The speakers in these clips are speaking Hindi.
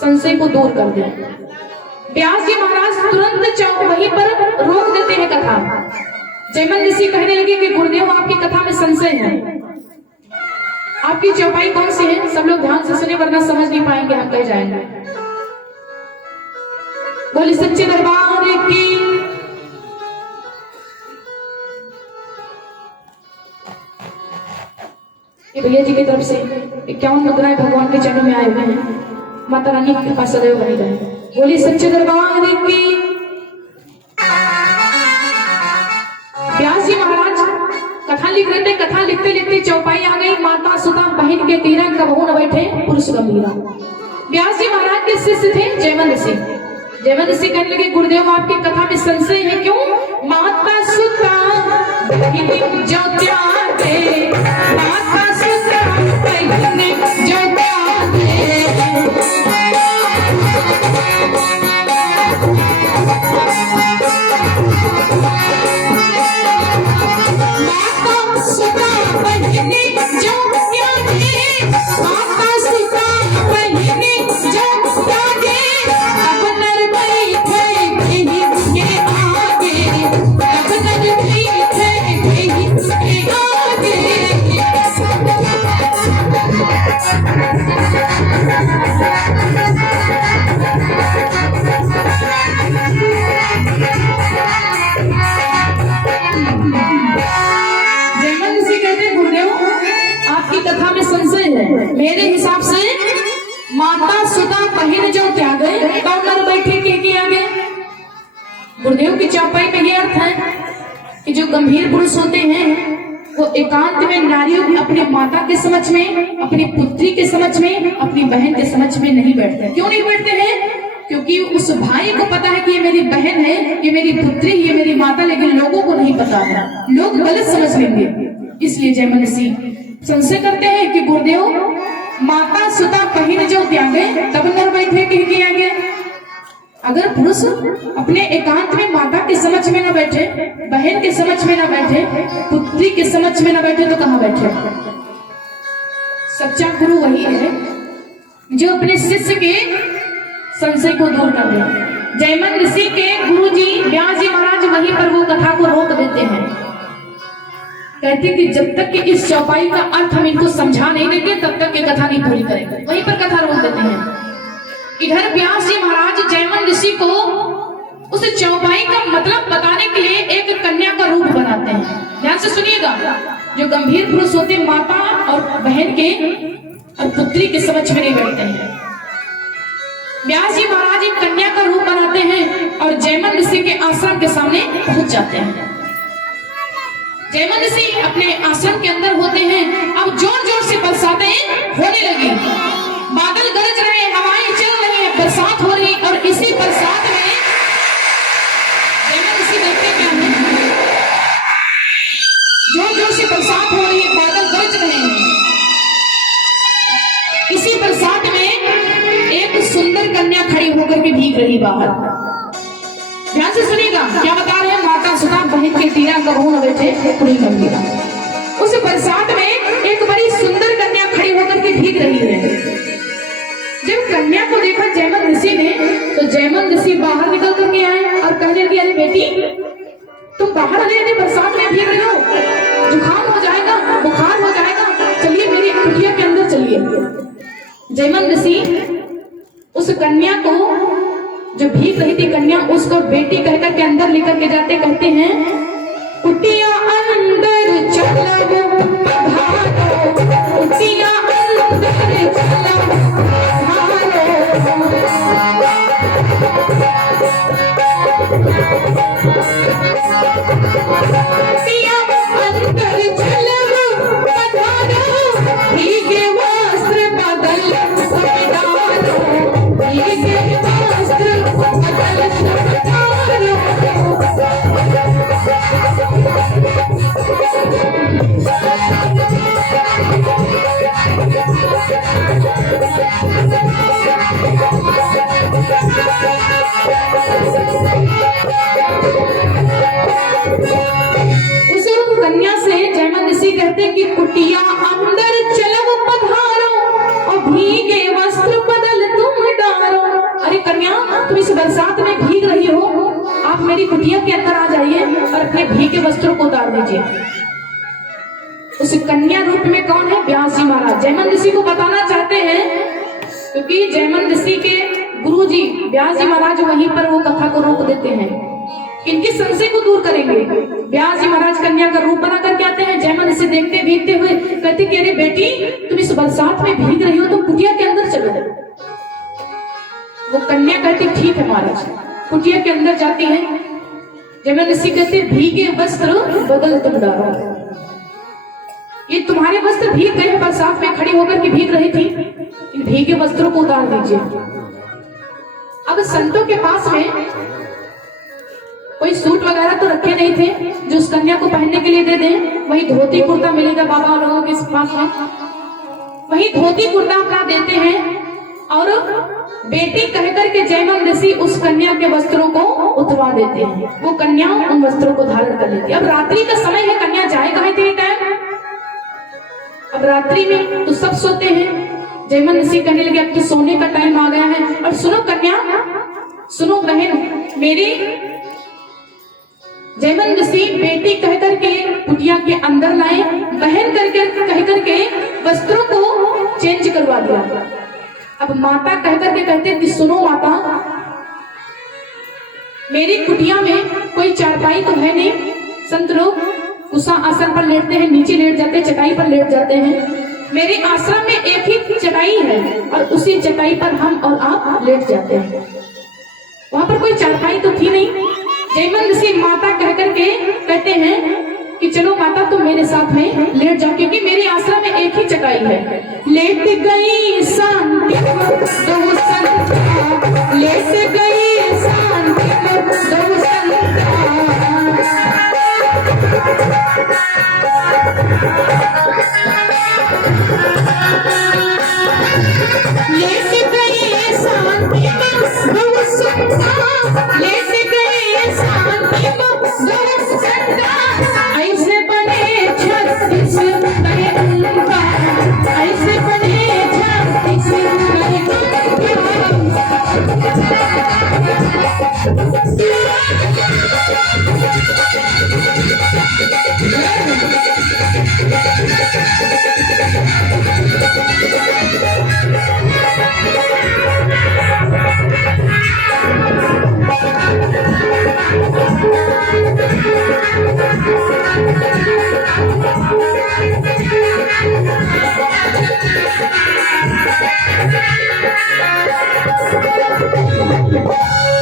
संशय को दूर कर दे। व्यास जी महाराज तुरंत वहीं पर रोक देते हैं कथा। जयमन ऋषि कहने लगे कि गुरुदेव आपकी कथा में संशय है, आपकी चौपाई कौन सी है? सब लोग ध्यान से सुने वरना समझ नहीं पाएंगे, हम कह जाएंगे। बोली सच्चे दरबार की। ये भैया जी की तरफ से 51 मुद्राएं भगवान के चरणों में आए हुए हैं। माता रानी के पास सदैव बनी रहे। बोली सच्चे दरबार की। व्यास जी महाराज कथा लिख रहे थे, कथा लिखते लिखते चौपाई आ गई। माता सुता बहन के तीरा कबहू न बैठे पुरुष गंभीरा। व्यास जी महाराज के शिष्य थे जयमन ऋषि। जयमन ऋषि कहने लगे गुरुदेव आपकी कथा में संशय है, क्यों? माता सुता बहन जो त्यागे, माता सुता बहन जो त्यागे। मेरे हिसाब से माता सुता बहन जो त्यागे तो नर बैठे के आगे। गुरुदेव की चौपाई में ये अर्थ है कि जो गंभीर पुरुष होते हैं वो एकांत में नारियों अपनी माता के समक्ष में, अपनी पुत्री के समक्ष में, अपनी बहन के समक्ष में नहीं बैठते। क्यों नहीं बैठते हैं? क्योंकि उस भाई को पता है कि ये मेरी बहन है, ये मेरी पुत्री, ये मेरी माता, लेकिन लोगों को नहीं पता है, लोग गलत समझ लेंगे। इसलिए जयमन ऋषि संशय करते हैं कि गुरुदेव माता सुता बहन जो त्यागे तब नर बैठे के आगे। अगर पुरुष अपने एकांत में माता के समक्ष में न बैठे, बहन के समक्ष में न बैठे, पुत्री के समक्ष में न बैठे तो कहाँ बैठे? सच्चा गुरु वही है जो अपने शिष्य के संशय को दूर कर दे। जयमन ऋषि के गुरु जी व्यास जी महाराज वहीं पर वो कथा को रोक देते हैं। कहते कि जब तक कि इस चौपाई का अर्थ हम इनको समझा नहीं देंगे तब तक ये कथा नहीं पूरी करेंगे। वहीं पर कथा रोक देते हैं। इधर व्यास जी महाराज जयमन ऋषि को उस चौपाई का मतलब बताने के लिए एक कन्या का रूप बनाते हैं। ध्यान से सुनिएगा, जो गंभीर पुरुष होते माता और बहन के और पुत्री के समक्ष में नहीं बैठते हैं। व्यास जी महाराज एक कन्या का रूप बनाते हैं और जयमन ऋषि के आश्रम के सामने पहुंच जाते हैं। जयमन ऋषि अपने आश्रम के अंदर होते हैं। अब जोर जोर से बरसातें होने लगी, बादल गरज रहे, हवाएं चल रही है, बरसात हो रही। और इसी बरसात में जयमन ऋषि देखते क्या है, जोर जोर से बरसात हो रही है, बादल गरज रहे हैं। इसी बरसात में एक सुंदर कन्या खड़ी होकर के भीग रही बाहर। ध्यान से सुनिएगा क्या बता रहे हैं। माता सुता बहन के तीरा कबहू न बैठे पूरी गंभीरा। उस बरसात में एक बड़ी सुंदर कन्या खड़ी होकर के भीग रही है। जब कन्या को देखा जयमन ऋषि ने तो जयमन ऋषि बाहर निकल करके आए और कहने लगे अरे बेटी तुम बाहर आने बरसात में भीग रही हो, जुकाम हो जाएगा, बुखार हो जाएगा, चलिए मेरी कुटिया के अंदर चलिए। जयमन ऋषि उस कन्या को जो भीग रही थी कन्या, उसको बेटी कहकर के अंदर लेकर के जाते, कहते हैं कुटिया अंदर चलो पधारो, कुटिया अंदर चलो कहते कि कुटिया अंदर चलो पधारो और भीगे वस्त्र बदल तुम डारो। इस बरसात में भीग रही हो, आप मेरी कुटिया के अंदर आ जाइए और अपने भीगे वस्त्रों को उतार दीजिए। उस कन्या रूप में कौन है? व्यास जी महाराज जयमन ऋषि को बताना चाहते हैं, क्योंकि जयमन ऋषि के गुरु जी व्यास जी महाराज वहीं पर वो कथा को रोक देते हैं। इनके संशय को दूर करेंगे। व्यास जी महाराज कन्या का रूप बना करके आते हैं। जयमन ऋषि देखते भीगते हुए कहते कि अरे बेटी, तुम इस बरसात में भीग रही हो, तुम कुटिया के अंदर चलो। वो कन्या कहती ठीक है महाराज। कुटिया के अंदर जाती है। जयमन ऋषि कहते भीगे वस्त्र बदल तुम डालो। ये तुम्हारे वस्त्र भीग गए, बरसात में खड़ी होकर के भीग रही थी, इन भीगे वस्त्रों को उतार दीजिए। अब संतों के पास में कोई सूट वगैरह तो रखे नहीं थे जो उस कन्या को पहनने के लिए दे दें। वही धोती कुर्ता मिलेगा बाबा लोगों के पास में, वही धोती कुर्ता अपना देते हैं। और बेटी कहकर के जयमन ऋषि उस कन्या के वस्त्रों को उतरवा देते हैं। वो कन्या उन वस्त्रों को धारण कर लेती है। अब रात्रि का समय है, कन्या जाए कहाँ इतनी टाइम? अब रात्रि में तो सब सोते हैं। जयमन ऋषि कहने लगे अब तो सोने का टाइम आ गया है। और सुनो कन्या, सुनो बहन मेरी। जयमन ऋषि बेटी कहकर के कुटिया के अंदर लाए, बहन करके कहकर के वस्त्रों को चेंज करवा दिया। अब माता कहकर के कहते कि सुनो माता, मेरी कुटिया में कोई चारपाई तो है नहीं। संत लोग उषा आसन पर लेटते हैं, नीचे लेट जाते हैं, चटाई पर लेट जाते हैं। मेरे आश्रम में एक ही चटाई है और उसी चटाई पर हम और आप लेट जाते हैं। वहां पर कोई चारपाई तो थी नहीं। जयमन ऋषि माता कहकर के कहते हैं कि चलो माता तुम मेरे साथ में लेट जाओ, क्योंकि मेरे आश्रम में एक ही चटाई है। लेट गई शांति दो संता, लेट गई शांति दो संता। लेट गई शांति दो संता, लेट गई शांति दो संता। ऐसे बने 36 गए उनका, ऐसे बने 36 गए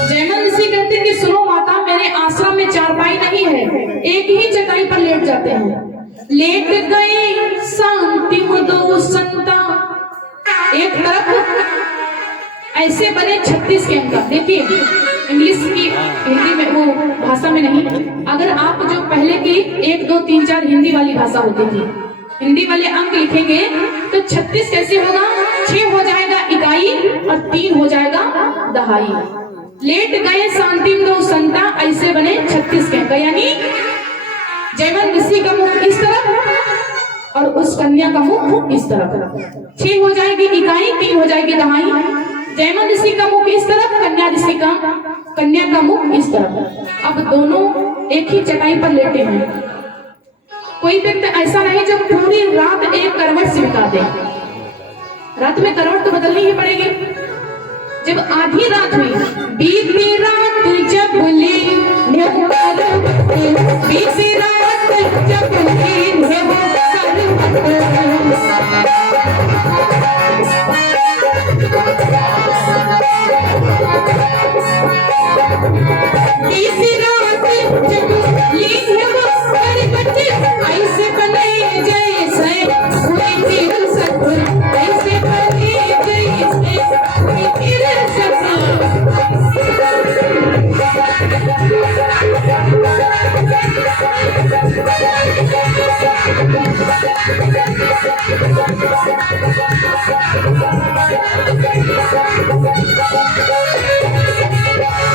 जयमन ऋषि कहते कि सुनो माता, मेरे आश्रम में चारपाई नहीं है, एक ही चटाई पर लेट जाते हैं। लेट गए शांति दो संता। एक तरफ ऐसे बने 36 के अंक। देखिए इंग्लिश की हिंदी में वो भाषा में नहीं, अगर आप जो पहले की 1 2 3 4 हिंदी वाली भाषा होती थी, हिंदी वाले अंक लिखेंगे तो 36 कैसे होगा? 6 हो जाएगा इकाई और 3 हो जाएगा दहाई। लेट गए शांति दो संता, ऐसे बने 36 के अंक। यानी जयमन ऋषि का मुख इस तरफ और उस कन्या का मुख इस तरफ। 6 हो जाएगी इकाई, 3 हो जाएगी दहाई। जयमन ऋषि का मुख इस तरफ, कन्या का मुख इस तरफ। अब दोनों एक ही चटाई पर लेटे हैं। कोई व्यक्ति ऐसा नहीं जो पूरी रात एक करवट से बिता दे। रात में करवट तो बदलनी ही पड़ेगी। जब आधी रात हुई, बीती रात जब ली बीती रात जब ऐसे बने जैसे ऐसे बने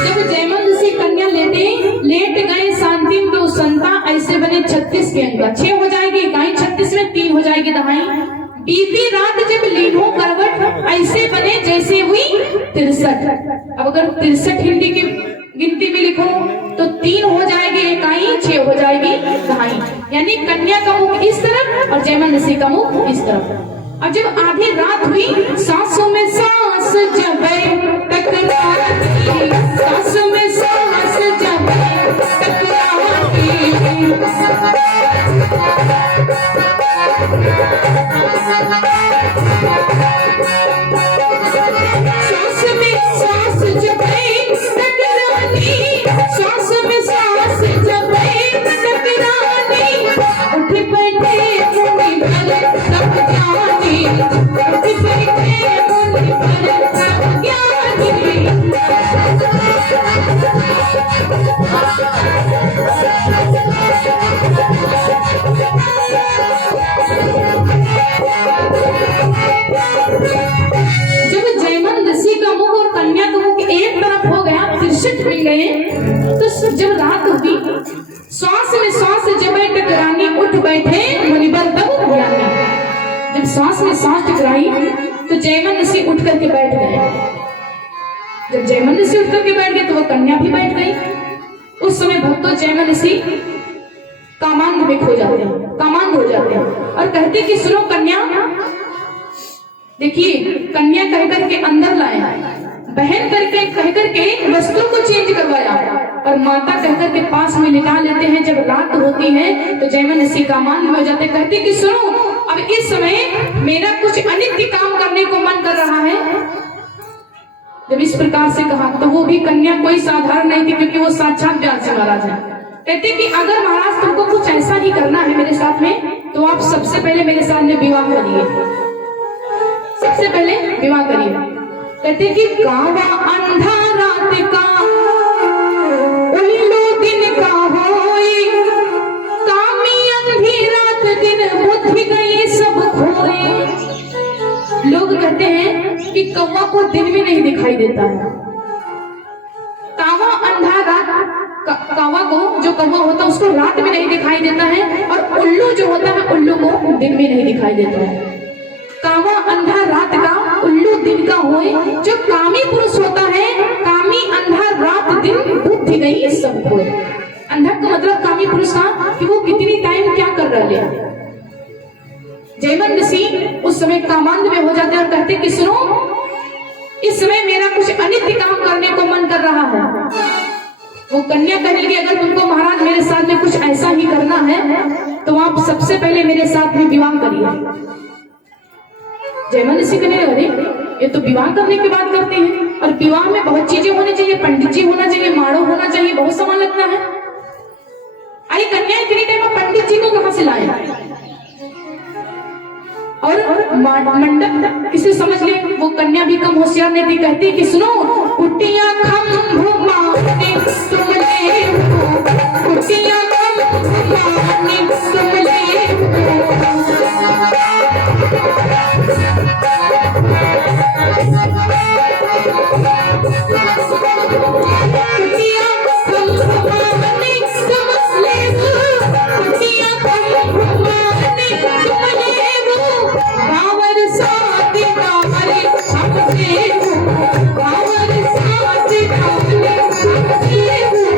जब जयमन ऋषि कन्या लेट गए शांति दो संता, ऐसे बने 36 के अंक। 6 हो जाएगी इकाई, 36 में 3 हो जाएगी दहाई। बीती रात जब लीनो करवट, ऐसे बने जैसे हुई 63। अब अगर 63 हिंदी की गिनती में लिखो तो 3 हो जाएगी इकाई, 6 हो जाएगी दहाई। यानी कन्या का मुख इस तरफ और जयमन ऋषि का मुख इस तरफ। अब जब आधी रात हुई, सांसों में सांस जब टकराती, सांसों में सांस जब टकराती, सांस में सांस जब टकरानी, सांस में सांस जब टकरानी, उठ बैठे मुनि भर सब ज्ञानी, उठ बैठे मुनि भर सब ज्ञानी। जब जयमन ऋषि का मुख और कन्या का मुख एक तरफ हो गया, 63 मिल गए, तो जब रात हुई, श्वास में श्वास जब टकरानी, उठ बैठे मुनिवर तब ज्ञानी। जब श्वास में श्वास टकराई तो जयमन ऋषि उठ करके बैठ गए। जब जयमन ऋषि उठ करके बैठ गए तो वो कन्या भी बैठ गई। उस समय भक्तों जयमन ऋषि कामांध में खो जाते हैं, कामांध हो जाते हैं और कहते कि सुनो कन्या, देखिए कन्या कह करके अंदर लाया, बहन करके कह करके वस्त्रों को चेंज करवाया और माता कह करके पास में लिटा लेते हैं। जब रात होती है तो जयमन ऋषि कामांध में हो जाते हैं। कहते कि सुनो, अब इस समय मेरा कुछ अनित्य काम करने को मन कर रहा है। जब इस प्रकार से कहा तो वो भी कन्या कोई साधारण नहीं थी, क्योंकि वो साक्षात व्यास जी महाराज हैं। कहते कि अगर महाराज तुमको कुछ ऐसा ही करना है मेरे साथ में, तो आप सबसे पहले मेरे साथ में विवाह करिए, सबसे पहले विवाह करिए। कहते कि कावा अंधा रात का उल्लू दिन का होई, कामी अंधी रात दिन बुद्धि गई सब खोए। लोग कहते हैं कि कौवा को दिन में नहीं दिखाई देता है। कावा अंधा रात, कौवा को जो कौवा होता है उसको रात में नहीं दिखाई देता है, और उल्लू जो होता है उल्लू को दिन में नहीं दिखाई देता है। कावा अंधा रात का उल्लू दिन का होए, जो कामी पुरुष होता है, कामी अंधा रात दिन बुद्धि गई सब खोए। अंधा का मतलब कामी पुरुष का कि वो कितनी टाइम क्या कर रहे हैं। जयमन ऋषि उस समय कामांध में हो जाते हैं और कहते कि सुनो, इस समय मेरा कुछ अनित्य काम करने को मन कर रहा है। वो कन्या कहने लगी अगर तुमको महाराज मेरे साथ में कुछ ऐसा ही करना है तो आप सबसे पहले मेरे साथ में विवाह करिए। जयमन ऋषि कहने लगे ये तो विवाह करने की बात करते हैं, और विवाह में बहुत चीजें होनी चाहिए, पंडित जी होना चाहिए, माड़ो होना चाहिए, बहुत सामान लगता है। अरे कन्या इतनी टाइम में पंडित जी को कहां से लाए, और मंडप किसे समझ ले। वो कन्या भी कम होशियार नहीं थी। कहती कि सुनो, कुटिया खंभ माने तुम ले हो, कुटिया खंभ माने तुम ले हो, कुटिया खंभ माने तुम ले हो, कुटिया खंभ माने तुम ले हो, बावर साथी डाले हमसे हो, बावर साथी डाले हमसे हो।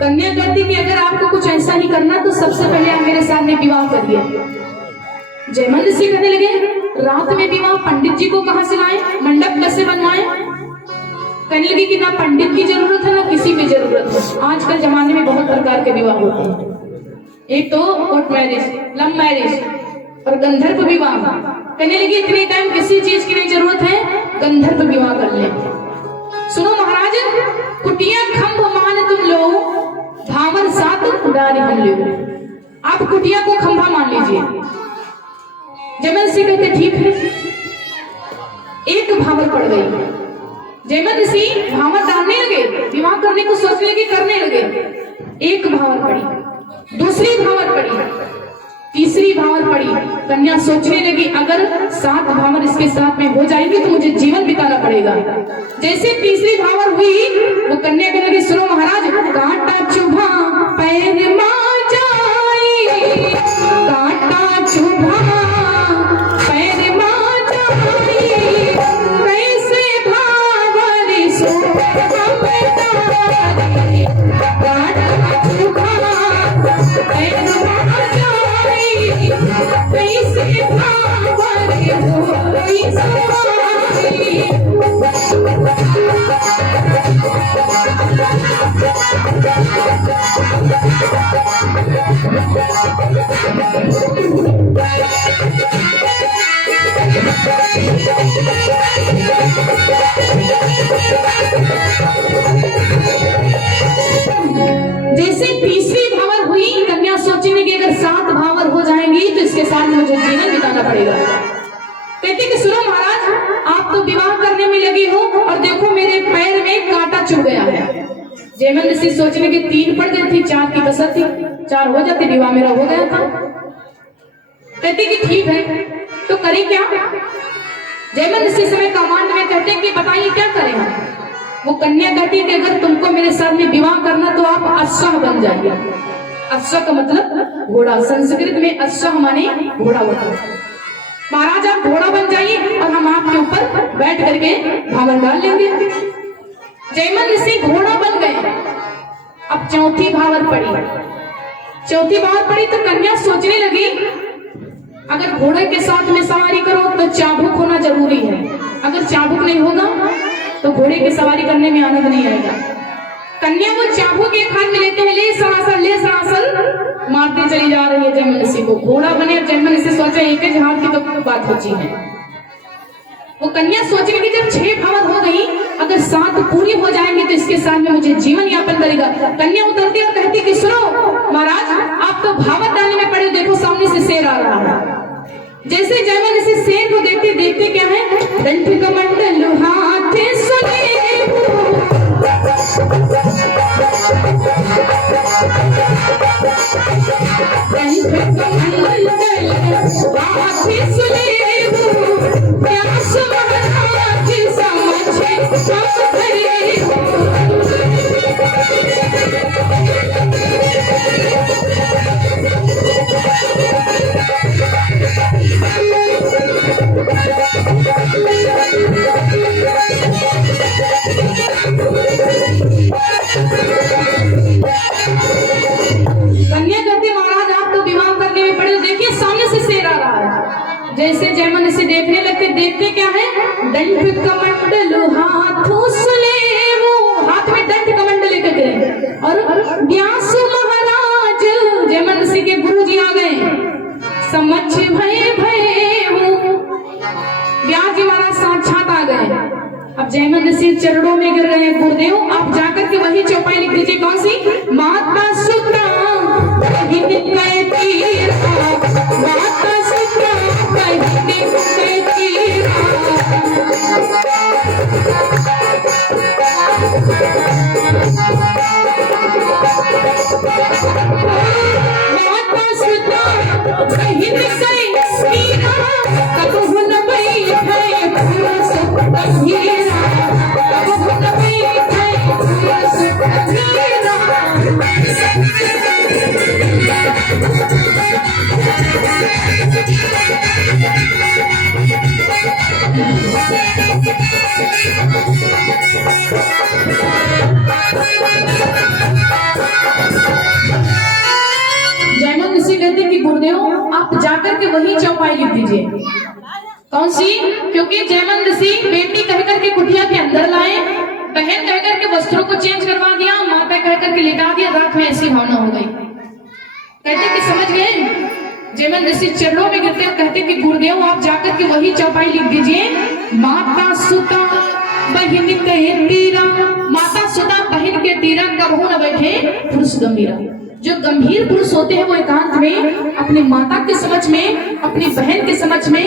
कन्या कहती कि अगर आपको कुछ ऐसा ही करना तो सबसे पहले आप मेरे साथ में विवाह करिए। जयमन ऋषि कहने लगे रात में विवाह, पंडित जी को कहां से लाए, मंडप कैसे बनवाए। कहने लगी कि ना पंडित की जरूरत है ना किसी की जरूरत है। आजकल जमाने में बहुत प्रकार के विवाह होते हैं, एक तो कोर्ट मैरिज, लव मैरिज और गंधर्व विवाह। कहने लगी इतने टाइम किसी चीज की नहीं जरूरत है, गंधर्व विवाह कर ले। सुनो महाराज, कुटिया खंभ मान तुम लो, भावर सात दारी हम लो। आप कुटिया को खंभा मान लीजिए। जयमन सिंह कहते ठीक है। एक भावर पड़ गई। जयमन ऋषि भावर डालने लगे, विवाह करने को सोचने लगे, करने लगे। एक भावर पड़ी, दूसरी भावर पड़ी, तीसरी भावर पड़ी। कन्या सोचने लगी अगर 7 भावर इसके साथ में हो जाएगी तो मुझे जीवन बिताना पड़ेगा। जैसे तीसरी भावर हुई वो कन्या कहने लगी, सुनो महाराज, कांटा चुभा पैर मां जाई, कांटा चुभा पैर मां जाई, कैसे भावर सो बताई, कांटा चुभा पैर मां जाई, कैसे भावर होई सवाई। जैसे तीसरी भावर हुई कन्या सोचने की अगर 7 भावर हो जाएंगी तो इसके साथ मुझे जीवन बिताना पड़ेगा। कहते कि सुनो महाराज, आप तो विवाह करने में लगी हो और देखो मेरे पैर में कांटा चुभ गया है। जयमन ऋषि सोचने की 3 पड़ गई थी, 4 की कसर थी, 4 हो जाती, विवाह मेरा हो गया था। कहते कि ठीक है तो करें क्या। जयमन ऋषि समय कमांड में कहते कि बताइए क्या करें हम। वो कन्या कहती कि अगर तुमको मेरे साथ में विवाह करना तो आप अश्व बन जाइए। अश्व का मतलब घोड़ा, संस्कृत में अश्व माने घोड़ा होता है। महाराज आप घोड़ा बन जाइए और हम आपके ऊपर बैठ करके भावर डाल लेंगे। जयमन ऋषि घोड़ा बन गए। अब चौथी भावर पड़ी, चौथी भावर पड़ी तो कन्या सोचने लगी अगर घोड़े के साथ में सवारी करो तो चाबुक होना जरूरी है। अगर चाबुक नहीं होगा तो घोड़े की सवारी करने में आनंद नहीं आएगा। कन्या वो चाबुक एक हाथ में लेते हैं, ले सरासर मारते चली जा रही है जयमन ऋषि को। घोड़ा बने और जयमन ऋषि सोचा एक ही हाथ की तो बात होती है। वो कन्या सोचने की जब 6 भावर हो गई, अगर 7 पूरी हो जाएंगे तो इसके साथ में मुझे जीवन यापन करेगा। कन्या उतरती और कहती कि सुनो महाराज, आप तो भावर डालने में पड़े, देखो सामने से शेर आ रहा है। जैसे जयमन ऋषि शेर को देखते देखते क्या है, दंठ कमंडल हाथ सुने, प्यास महाराज समझे सब करे कन्या कहती महाराज आप तो विवाह करने में पड़े, देखिए सामने से शेर आ रहा है। जैसे जयमन इसे देखने लगते, देखते क्या है, दंड कमंडल हाथों सुले, वो हाथ में दंड कमंडल लेकर गए और व्यास महाराज जयमन ऋषि के गुरु जी आ गए। समझ भय भय वो व्यास जी महाराज साक्षात आ गए। अब जयमन ऋषि चरणों में गिर रहे हैं, गुरुदेव आप जाकर के वही चौपाई लिख दीजिए। कौन सी? माता सुता कहीं गए तीरा, माता सुता कहीं गए तीरा, माता सुता कहीं गए तीरा, तब हुन बैठे पुरुष हीरा, तब हुन बैठे पुरुष हीरा। जयमन ऋषि कहते कि गुरुदेव आप जाकर के वही चौपाई लिख दीजिए। कौन सी? क्योंकि जयमन ऋषि बेटी कहकर के कुटिया के अंदर लाए, बहन कहकर के वस्त्रों को चेंज करवा दिया, माता कहकर के लिटा दिया, रात में ऐसी भावना हो गई। कहते कि समझ गए। जयमन ऋषि चरणों में गिरते और कहते कि गुरुदेव आप जाकर के वही चौपाई लिख दीजिए। माता सुता बहन के तीरा, माता सुता बहन के तीरा कबहू न बैठे पुरुष गंभीरा। जो गंभीर पुरुष होते हैं वो एकांत में अपनी माता के समक्ष में, अपनी बहन के समक्ष में